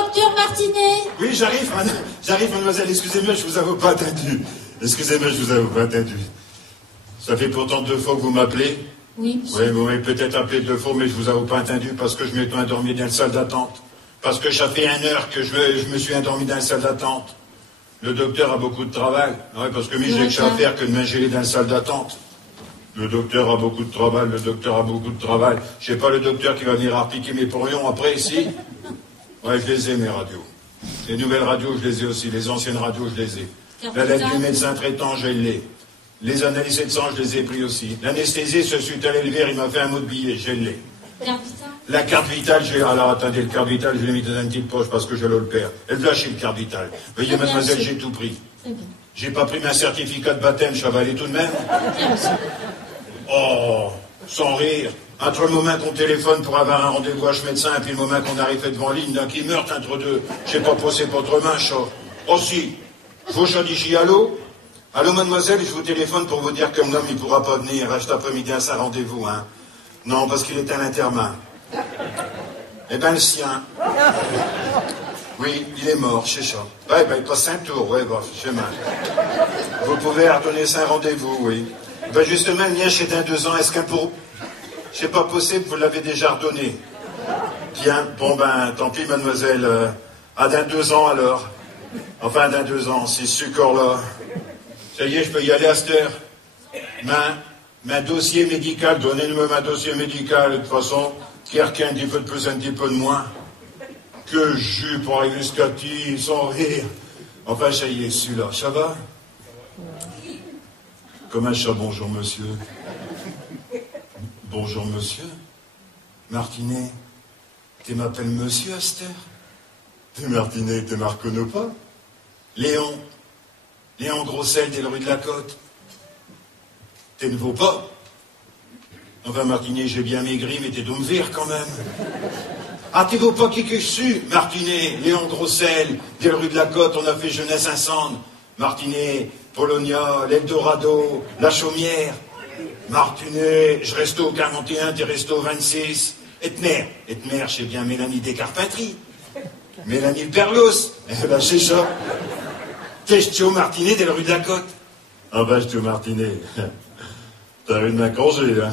Docteur Martinet. Oui, j'arrive, mademoiselle, excusez-moi, je vous avais pas attendu. Excusez-moi, je vous avais pas attendu. Ça fait pourtant 2 fois que vous m'appelez. Oui, monsieur. Oui, vous m'avez peut-être appelé 2 fois, mais je vous avais pas attendu parce que je m'étais endormi dans la salle d'attente. Parce que ça fait 1 heure que je me suis endormi dans la salle d'attente. Le docteur a beaucoup de travail. Oui, parce que j'ai que ça à faire que de m'ingérer dans la salle d'attente. Le docteur a beaucoup de travail, Je sais pas, le docteur qui va venir repiquer mes porions après, ici. Ouais, je les ai, mes radios. Les nouvelles radios, je les ai aussi. Les anciennes radios, je les ai. La lettre du médecin traitant, je l'ai. Les analyses de sang, je les ai pris aussi. L'anesthésie, je suis allé le voir, il m'a fait un mot de billet, je l'ai. La carte vitale, alors attendez, le carte vitale, je l'ai mis dans une petite poche parce que je le perds. Elle va chez le carte vitale. Veuillez, mademoiselle, j'ai tout pris. J'ai pas pris ma certificat de baptême, je vais aller tout de même. Oh, sans rire. Entre le moment qu'on téléphone pour avoir un rendez-vous à chez médecin et puis le moment qu'on arrive devant ligne d'un qui meurt entre deux, j'ai pas posé votre main, chat. Oh si, vous d'ici, allô? Allô, mademoiselle, je vous téléphone pour vous dire que l'homme, il pourra pas venir cet après-midi à sa rendez-vous, hein. Non, parce qu'il est à l'interment. Eh ben, le sien. Oui, il est mort, c'est ça. Ouais, ben, il passe un tour, ouais, bah, c'est mal. Vous pouvez redonner ça un rendez-vous, oui. Ben, justement, le mien, c'est d'un 2 ans, est-ce qu'un pour... C'est pas possible, vous l'avez déjà redonné. Bien, bon, ben, tant pis, mademoiselle. D'un 2 ans, alors. Enfin, d'un 2 ans, c'est ce corps-là. Ça y est, je peux y aller à cette heure. Ma dossier médical, donnez-moi ma dossier médical, de toute façon, quelqu'un un petit peu de plus, un petit peu de moins. Que jus pour arriver jusqu'à ti, sans rire. Enfin, ça y est, celui-là, ça va? Comment ça, bonjour, monsieur? Bonjour, monsieur. Martinet, tu m'appelles monsieur à cette heure? Tu Martinet, tu me reconnais pas? Léon Grossel des rues de la Côte. T'es nouveau pas? Enfin, Martinet, j'ai bien maigri, mais t'es donc vire quand même. Ah, t'es vos pas qui que je suis, Martinet, Léon Grossel, des rues de la Côte, on a fait jeunesse incendie. Martinet, Polonia, l'Eldorado, la Chaumière. Martinet, je reste au 41, t'es resté au 26. Etmer, c'est bien Mélanie Descarpentries. Mélanie le Perlos. Eh ben, c'est ça. T'es Tio Martinet des rues de la Côte. Ah ben, Tio Martinet. T'as eu de ma congé, hein.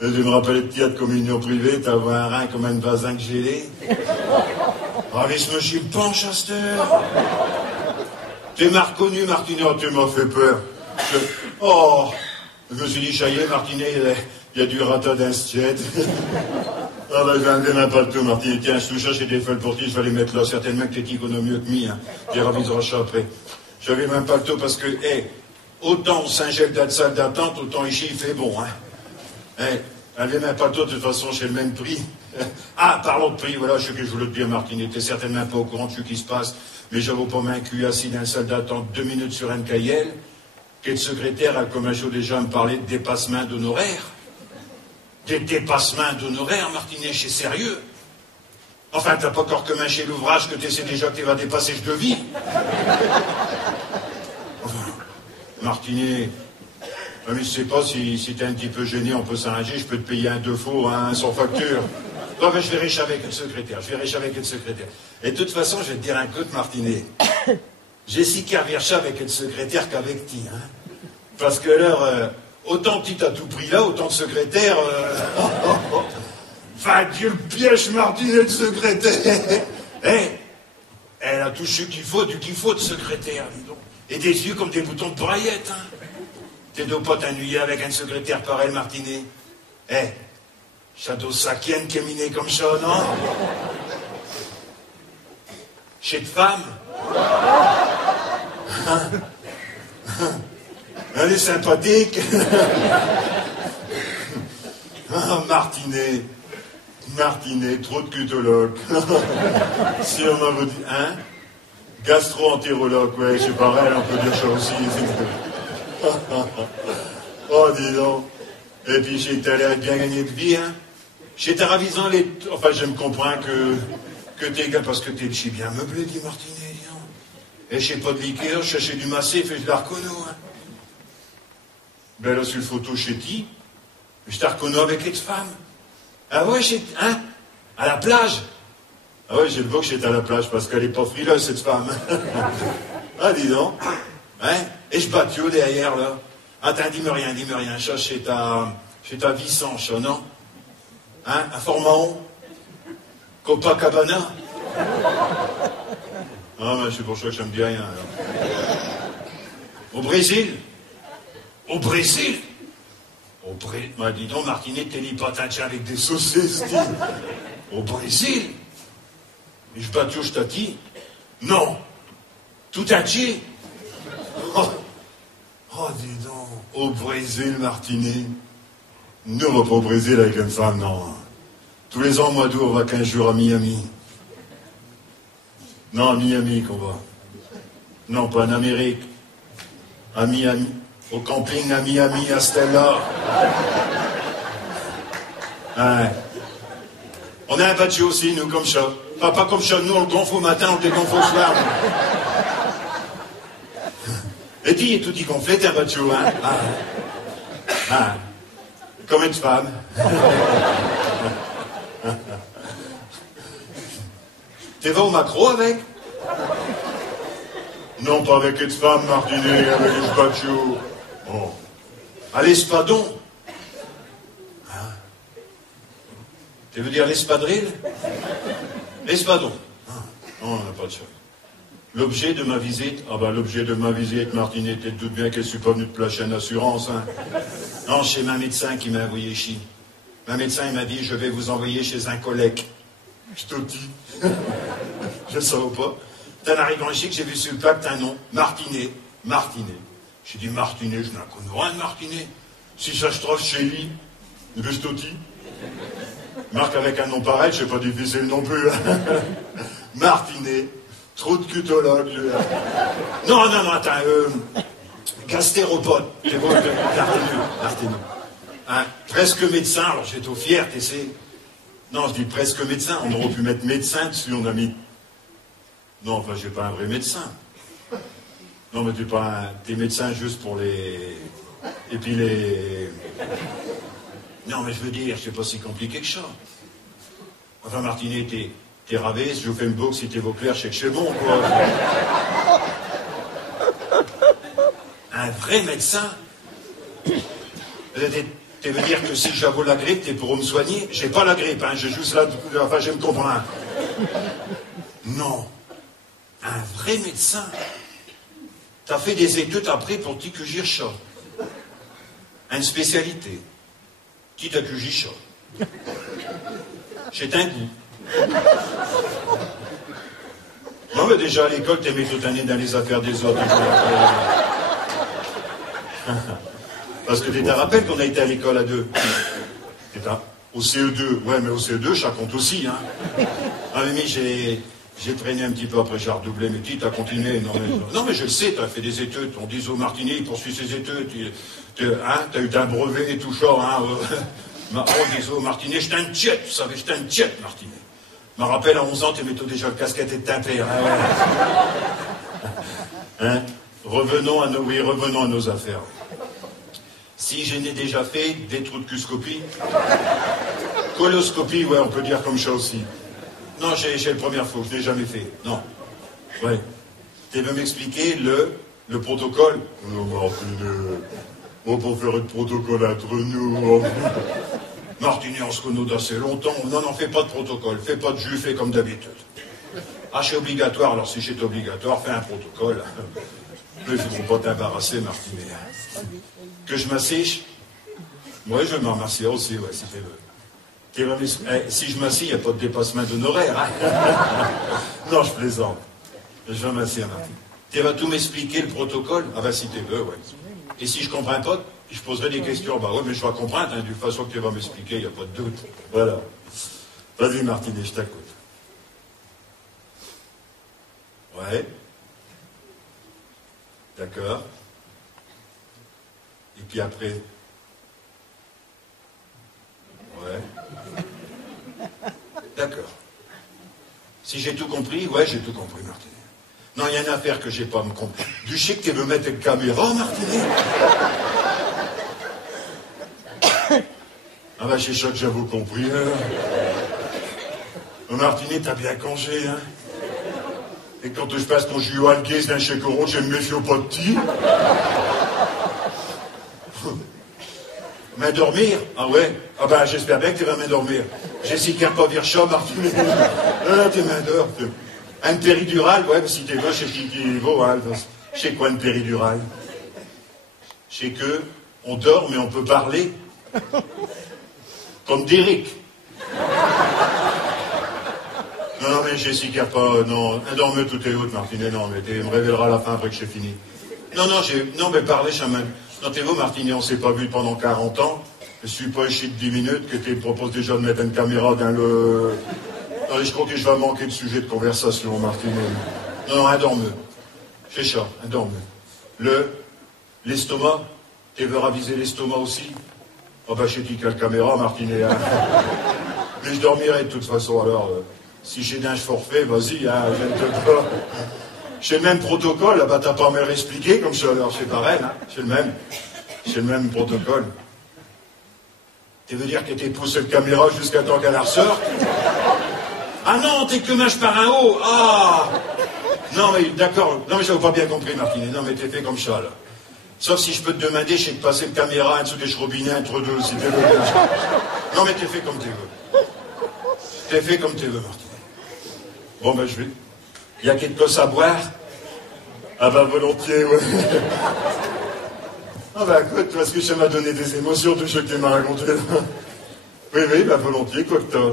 Je me rappelle les petits de communion privée, t'avais un rein comme un vasin que gelé. Ah, mais ce monsieur penche à cette heure. Tu m'as reconnu, Martinet, oh, tu m'as fait peur. Oh, je me suis dit, ça y est, Martinet, il y a du rata d'instiète. Ah ben, je vais enlever ma paletot, Martinet. Tiens, je touche, j'ai des feuilles pour ti, je vais les mettre là. Certainement que t'es mieux que mi, hein. Tu raviseras ça après. J'avais ma paletot parce que, autant on s'ingèle dans la salle d'attente, autant ici il fait bon, hein. Enlever ma paletot, de toute façon, c'est le même prix. Ah, parlons de prix, voilà, ce que je voulais te dire, Martinet. T'es certainement pas au courant de ce qui se passe, mais j'avoue pas main cul assis dans la salle d'attente 2 minutes sur un cahier. Quel secrétaire a comme un chaud déjà à me parler de dépassement d'honoraires? Des dépassements d'honoraires, Martinet, c'est sérieux? Enfin, t'as pas encore comme un chez l'ouvrage que tu sais déjà que tu vas dépasser de vie. Enfin, Martinet, mais je sais pas si t'es un petit peu gêné, on peut s'arranger, je peux te payer un 2 faux, un sans facture. Non, mais je vais riche avec le secrétaire, Et de toute façon, je vais te dire un coup, Martinet. J'ai si qu'à vircher avec le secrétaire qu'avec ti, hein. Parce que alors, autant ti t'as tout pris là, autant de secrétaire, Enfin, Dieu le piège, Martinet, de secrétaire. Elle a tout ce qu'il faut, de secrétaire, dis donc. Et des yeux comme des boutons de braillette, hein. T'es donc pas t'ennuyer avec un secrétaire pareil, Martinet? Shadow Sakienne qui est miné comme ça, non? Chez de femme? Elle est sympathique. Ah, Martinet, trop de cutologue. Si on m'avait dit, hein? Gastro-entérologue, ouais, c'est pareil, on peut dire ça aussi. Oh, dis donc. Et puis, j'ai l'air bien gagné de vie, hein? J'étais ravisant les... Enfin, je me comprends que t'es gars, parce que t'es si bien meublé, dit Martinet, dis donc. Et je sais pas de liqueur, je cherchais du massif et je la reconnais, hein. Ben là, sur le photo chez ti, je t'ai reconnu avec cette femme. Ah ouais, à la plage. Ah ouais, j'ai le beau que j'étais à la plage parce qu'elle est pas frileuse, cette femme. Ah, dis donc. Hein? Et je battue derrière, là. Attends, dis-moi rien. Ça, chez ta Vicence, non? Hein? À Formant? Copacabana? Ah, mais c'est pour ça que ça me dit rien, alors. Au Brésil? Au Brésil? Bah, dis donc, Martinet, t'es l'hypatachin avec des saucisses, dis. Au Brésil? Et je battue, je t'ai non. Tout entier? Oh, dis donc. Au Brésil, Martinet. Nous, on va pas au Brésil avec une femme, non. Tous les ans, au mois d'août, on va 15 jours à Miami. Non, à Miami qu'on va. Non, pas en Amérique. À Miami. Au camping à Miami, à Stella. Ouais. On a un battu aussi, nous, comme ça. Pas comme ça, nous, on le gonfle au matin, on le dégonfle au soir. Et puis, il est tout y gonflé, t'es un battu, hein. Ah. Comme une femme. T'es va au macro avec? Non, pas avec une femme, Martinet, avec une battu. Oh. À l'espadon. Hein? Tu veux dire l'espadrille? L'espadon. Ah. Non, on n'a pas de ça. L'objet de ma visite? Ah ben, l'objet de ma visite, Martinet, tu te doutes bien que je suis pas venu te placer une assurance, hein. Non, chez ma médecin qui m'a envoyé chier. Ma médecin, il m'a dit, je vais vous envoyer chez un collègue. Je te dis. Je ne savais pas. T'en arrivant ici que j'ai vu sur le plaque un nom. Martinet. J'ai dit Martinet, je n'en connais rien de Martinet. Si ça se trouve chez lui, je te dis. Marc avec un nom pareil, c'est pas difficile non plus. Martinet. Trop de cutologue. Non, attends. Gastéropode. C'est bon, Martinet. Hein, presque médecin, alors j'étais au fier, t'essaies. Non, je dis presque médecin, on aurait pu mettre médecin dessus, on a mis. Non, enfin, j'ai pas un vrai médecin. Non, mais t'es médecin juste pour les. Et puis les. Non, mais je veux dire, c'est pas si compliqué que ça. Enfin, Martinet, t'es ravé, si je vous fais une boucle, si t'es Vauclair, je sais que c'est bon, quoi. Un vrai médecin? Tu veux dire que si j'avoue la grippe, t'es pour me soigner? J'ai pas la grippe, hein, j'ai juste la... Enfin, je me comprends. Non. Un vrai médecin. T'as fait des études après pour t'accugir ça. Une spécialité. Qui t'accugit ça? C'est un goût. Non, mais déjà à l'école, t'aimais toute l'année dans les affaires des autres. Parce que tu te rappelles qu'on a été à l'école à deux. Au CE2. Ouais, mais au CE2, ça compte aussi, hein. Ah, mais j'ai traîné un petit peu, après j'ai redoublé, mais tu as continué. Non, mais je le sais, tu as fait des études. On dit au Martinet, il poursuit ses études. Tu as eu un brevet et tout ça, hein. On dit au Martinet, j'étais un tchète, tu savais, j'étais un tchète, Martinet. Je me rappelle, à 11 ans, tu mettais déjà le casquette et de père. Hein? Revenons à nos affaires. Si je n'ai déjà fait des traucoscopies, coloscopie, ouais, on peut dire comme ça aussi. Non, j'ai la première fois, je n'ai jamais fait. Non. Ouais. Tu veux m'expliquer le protocole? Non, Martinet, on peut faire un protocole entre nous. Martinet, on se connaît d'assez longtemps. Non, fais pas de protocole, fais pas de jus, fais comme d'habitude. Ah, c'est obligatoire, alors si c'est obligatoire, fais un protocole. Mais il ne faut pas t'embarrasser, Martinet. Que je m'assèche? Moi, je vais m'en remercier aussi, ouais, si tu veux. Si je m'assieds, il n'y a pas de dépassement d'honoraires. Hein? Non, je plaisante. Je vais m'asseoir, Martinet. Tu vas tout m'expliquer, le protocole? Ah ben, si tu veux, ouais. Et si je ne comprends pas, je poserai des questions. Bah ouais, mais je vais comprendre, hein, d'une façon que tu vas m'expliquer, il n'y a pas de doute. Voilà. Vas-y, Martinet, je t'écoute. Ouais. D'accord. Et puis après? Ouais. D'accord. Si j'ai tout compris, ouais, j'ai tout compris, Martinet. Non, il y a une affaire que j'ai pas me compris. Du chic, tu veux mettre une caméra, Martinet? Ah ben, c'est ça que j'avoue compris. Martinet, t'as bien congé, hein? Et quand je passe ton jus à guise d'un chèque euro, je me méfie au pas de petit. M'endormir? Ah ouais? Ah ben, j'espère bien que tu vas m'endormir. Jessica Pavircha, Martinet. Ah, t'es m'endors. Un péridurale, ouais, mais si t'es moche, je sais qui vaut, hein. Je sais quoi, une péridurale? Je sais que on dort, mais on peut parler. Comme Derek. Non, mais Jessica, pas, non, endorme tout est haute, Martinet, non, mais tu me révéleras à la fin après que j'ai fini. Non, mais parlez, chaman. Non, t'es vous, Martinet, on s'est pas vu pendant 40 ans. Je suis pas éché de 10 minutes que tu me proposes déjà de mettre une caméra dans le... Non, je crois que je vais manquer de sujet de conversation, Martinet. Non, endorme. Fais ça, endorme. L'estomac, tu veux raviser l'estomac aussi? Oh bah, j'ai dit quelle caméra, Martinet, hein. Mais je dormirai de toute façon, alors... Si j'ai d'un forfait, vas-y, hein, j'aime pas. J'ai le même protocole, là-bas, t'as pas mal expliqué, comme ça, alors c'est pareil, hein, c'est le même protocole. Tu veux dire que t'es poussé de caméra jusqu'à temps qu'elle ressorte? Ah non, t'es que mâche par un haut, ah! Non, mais d'accord, non, mais j'avais pas bien compris, Martinet, non, mais t'es fait comme ça, là. Sauf si je peux te demander, je sais de passer une caméra en dessous des robinets entre deux, si t'es veux. Non, mais t'es fait comme t'es veux. T'es fait comme t'es veux, Martinet. Bon, ben, je vais... Il y a quelque chose à boire? Ah ben, volontiers, ouais. Ah ben, écoute, parce que ça m'a donné des émotions, tout ce que tu m'as raconté, là. Oui, ben, volontiers, quoi que t'as...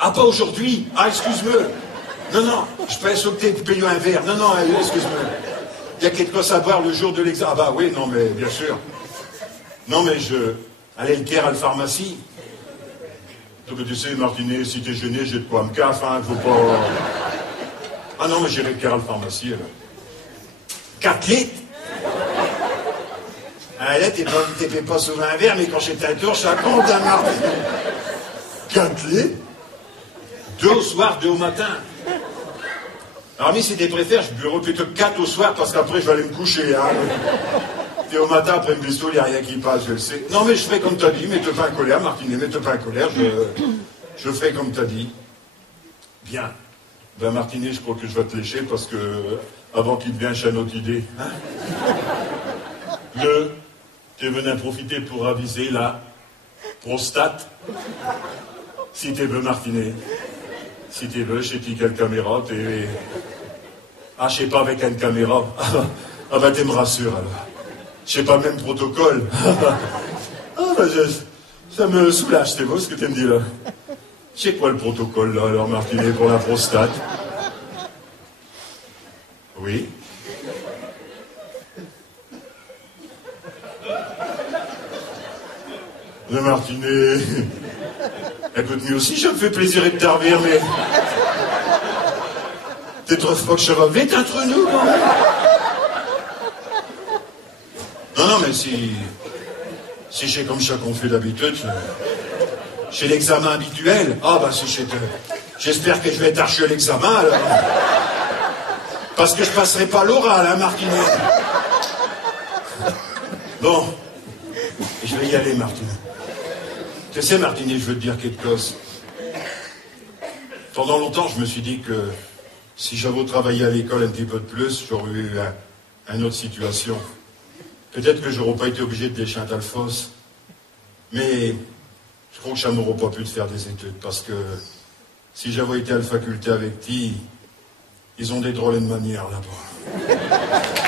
Ah, pas aujourd'hui? Ah, excuse-moi. Non, je pense que t'es payé un verre. Non, excuse-moi. Il y a quelque chose à boire le jour de l'examen. Ah bah oui, non, mais bien sûr. Non, mais allez le terre à la pharmacie. Tu sais, Martinet, si t'es gêné, j'ai de quoi me caffe, hein, faut pas... Ah non, mais j'irai le terre à la pharmacie, là. 4 litres? Ah là, t'es pas souvent un verre, mais quand j'étais à tour, ça compte, hein, Martinet. 4 litres? 2 au soir, 2 au matin. Alors, mais si tu préfères, je bureau plutôt 4 au soir, parce qu'après, je vais aller me coucher, hein. Et au matin, après le bistrot, il n'y a rien qui passe, je le sais. Non, mais je ferai comme t'as dit, mets-toi pas en colère, Martinet, mets-toi pas en colère, je ferai comme t'as dit. Bien. Ben, Martinet, je crois que je vais te lécher, parce que, avant qu'il devienne chat notre idée, hein. Tu venu en profiter pour aviser la prostate. Si tu veux, Martinet. Si tu veux, je sais quelle caméra, t'es... Ah, je sais pas avec une caméra. Ah bah, tu me rassures, alors. Je sais pas le même protocole. Ah bah, ça me soulage, c'est beau ce que tu me dis, là. Je sais quoi le protocole, là, alors, Martinet, pour la prostate? Oui. Le Martinet... Écoute, moi aussi, ça me fait plaisir de t'arvir, mais... Tu trouves pas que ça va vite entre nous, quand même? Non, mais si c'est comme ça qu'on fait d'habitude, c'est l'examen habituel. Ah, bah, si c'est... J'espère que je vais t'archer l'examen, alors. Parce que je passerai pas l'oral, hein, Martinet. Bon. Je vais y aller, Martinet. Tu sais, Martinet, je veux te dire quelque chose. Pendant longtemps, je me suis dit que si j'avais travaillé à l'école un petit peu de plus, j'aurais eu une autre situation. Peut-être que j'aurais pas été obligé de lécher un Talfos. Mais je crois que ça m'aurait pas pu de faire des études. Parce que si j'avais été à la faculté avec Ti, ils ont des drôles de manières là-bas.